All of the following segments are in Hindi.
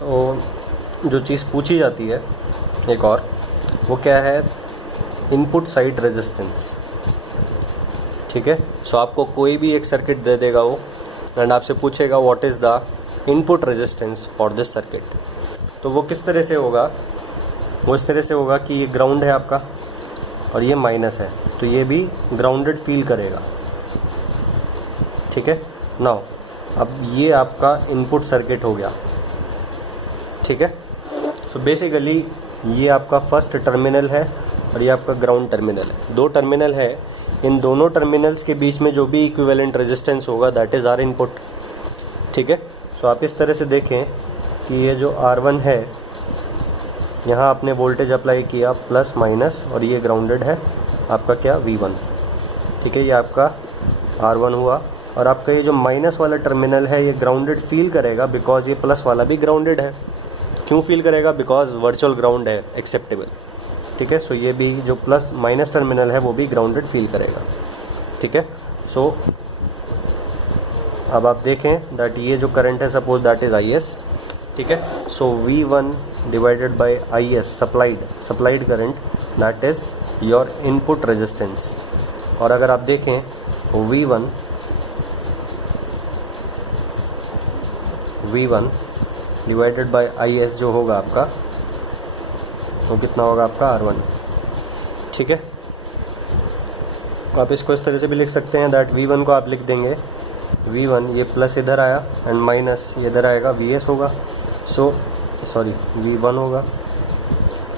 तो जो चीज़ पूछी जाती है एक और, वो क्या है, इनपुट साइड रेजिस्टेंस। ठीक है, सो आपको कोई भी एक सर्किट दे देगा वो, एंड आपसे पूछेगा what is the input resistance for this circuit. तो वो किस तरह से होगा, वो इस तरह से होगा कि ये ग्राउंड है आपका और ये माइनस है, तो ये भी ग्राउंडेड फील करेगा। ठीक है, नाउ अब ये आपका इनपुट सर्किट हो गया। ठीक है, तो बेसिकली ये आपका फर्स्ट टर्मिनल है और ये आपका ग्राउंड टर्मिनल है। दो टर्मिनल है, इन दोनों टर्मिनल्स के बीच में जो भी इक्विवेलेंट रेजिस्टेंस होगा दैट इज़ आर इनपुट। ठीक है, सो आप इस तरह से देखें कि ये जो R1 है, यहाँ आपने वोल्टेज अप्लाई किया प्लस माइनस, और ये ग्राउंडेड है आपका क्या, V1। ठीक है, ये आपका R1 हुआ, और आपका ये जो माइनस वाला टर्मिनल है ये ग्राउंडेड फील करेगा बिकॉज ये प्लस वाला भी ग्राउंडेड है। क्यों फील करेगा, बिकॉज वर्चुअल ग्राउंड है, एक्सेप्टेबल। ठीक है, सो ये भी जो प्लस माइनस टर्मिनल है वो भी ग्राउंडेड फील करेगा। ठीक है, सो अब आप देखें दैट ये जो करंट है, सपोज दैट इज़ IS। ठीक है, so V1 divided by IS supplied current, that is your input resistance. और अगर आप देखें V1 डिवाइडेड बाय IS जो होगा आपका, वो कितना होगा आपका R1। ठीक है, आप इसको इस तरह से भी लिख सकते हैं दैट V1 को आप लिख देंगे, V1 ये प्लस इधर आया एंड माइनस ये इधर आएगा, VS होगा, V1 होगा,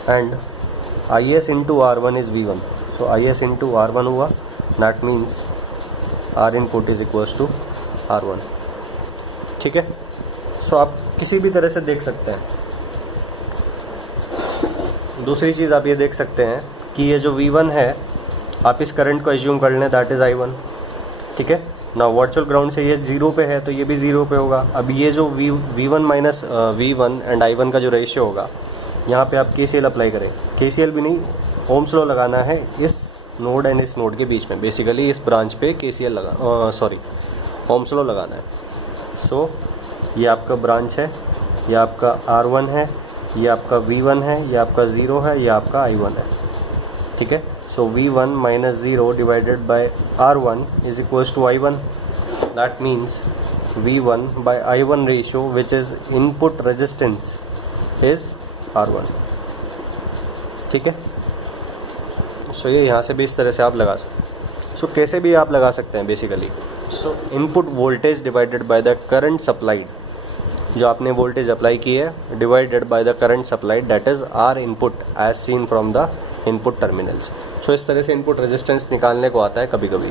and IS into R1 is V1, so IS into R1 हुआ, that means R input is equals to R1। ठीक है, सो आप किसी भी तरह से देख सकते हैं। दूसरी चीज़ आप ये देख सकते हैं कि ये जो V1 है, आप इस करंट को एज्यूम कर लें दैट इज़ I1। ठीक है, ना वर्चुअल ग्राउंड से ये 0 पे है तो ये भी 0 पे होगा। अब ये जो V1 minus V1 and I1 का जो रेशियो होगा, यहाँ पे आप KCL अप्लाई करें, KCL भी नहीं, ओम्स लॉ लगाना है इस नोड एंड इस नोड के बीच में। बेसिकली इस ब्रांच पे KCL ओम्स लॉ लगाना है। सो ये आपका ब्रांच है, ये आपका R1 है, ये आपका V1 है, ये आपका 0 है, ये आपका I1 है। ठीक है, so V1 minus 0 divided by R1 is equals to I1, that means V1 by I1 ratio which is input resistance is R1। ठीक है, सो ये यहाँ से भी इस तरह से आप लगा सकते हैं। सो कैसे भी आप लगा सकते हैं basically. So input voltage divided by the current supplied, जो आपने वोल्टेज अप्लाई की है, divided by the current supplied, that is R input as seen from the input terminals. So इस तरह से इनपुट रेजिस्टेंस निकालने को आता है कभी कभी।